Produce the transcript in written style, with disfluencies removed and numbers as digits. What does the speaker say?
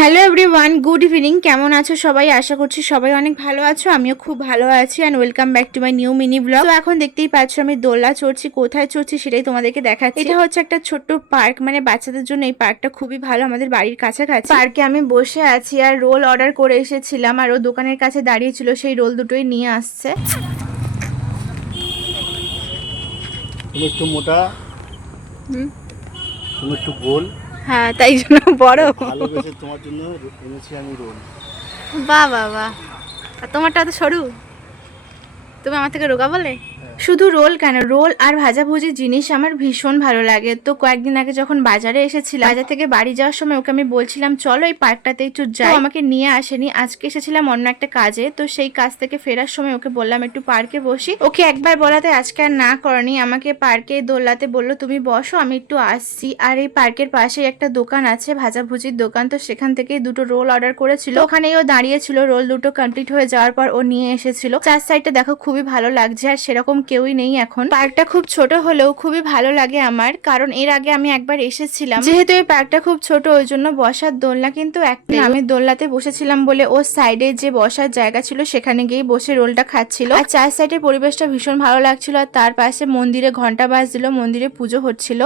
Hello everyone, good evening. কেমন আছো সবাই? আশা করছি সবাই অনেক ভালো আছো। আমিও খুব ভালো আছি and welcome back to my new mini blog. তো এখন দেখতেই পাচ্ছ আমি দোলনা চড়ছি। কোথায় চড়ছি সেটাই তোমাদেরকে দেখাচ্ছি। এটা হচ্ছে একটা ছোট্ট পার্ক, মানে বাচ্চাদের জন্য এই পার্কটা খুবই ভালো, আমাদের বাড়ির কাছাকাছি। পার্কে আমি বসে আছি আর রোল অর্ডার করে এসেছিলাম, আর ও দোকানের কাছে দাঁড়িয়েছিল, সেই রোল দুটোই নিয়ে আসছে। তুমি একটু মোটা, তুমি একটু গোল। হ্যাঁ, তাই জন্য বড়। ভালোবেসে তোমার জন্য এনেছি আমি রোল। বাহ বাহ বাহ। আর তোমারটা তো সরু, তুমি আমার থেকে রোগা বলে? শুধু রোল কেন, রোল আর ভাজাভুজি জিনিস আমার ভীষণ ভালো লাগে। তো কয়েকদিন আগে যখন বাজারে এসেছিলাম, বাজার থেকে বাড়ি যাওয়ার সময় ওকে আমি বলছিলাম চলো এই পার্কটাতে একটু যাই, আমাকে নিয়ে আসেনি। আজকে এসেছিলাম অন্য একটা কাজে, তো সেই কাজ থেকে ফেরার সময় ওকে বললাম একটু পার্কে বসি। ওকে একবার বলাতে আজকে আর না করেনি, আমাকে পার্কে দোলাতে বললো তুমি বসো আমি একটু আসছি। আর এই পার্কের পাশে একটা দোকান আছে, ভাজাভুজির দোকান, তো সেখান থেকে দুটো রোল অর্ডার করেছিল। ওখানেই ও দাঁড়িয়েছিল, রোল দুটো কমপ্লিট হয়ে যাওয়ার পর ও নিয়ে এসেছিল। চার সাইডটা দেখো খুবই ভালো লাগছে, আর সেরকম কেউই নেই এখন। পার্কটা খুব ছোট হলেও খুবই ভালো লাগে আমার, কারণ এর আগে আমি একবার এসেছিলাম। যেহেতু এই পার্কটা খুব ছোট ওই জন্য বসার দোলনা কিন্তু একটা, আমি দোলনাতে বসেছিলাম বলে ওর সাইডে যে বসার জায়গা ছিল সেখানে গিয়ে বসে রোলটা খাচ্ছিল। আর চার সাইডের পরিবেশটা ভীষণ ভালো লাগছিল, আর তার পাশে মন্দিরে ঘন্টা বাজছিল, মন্দিরে পুজো হচ্ছিল।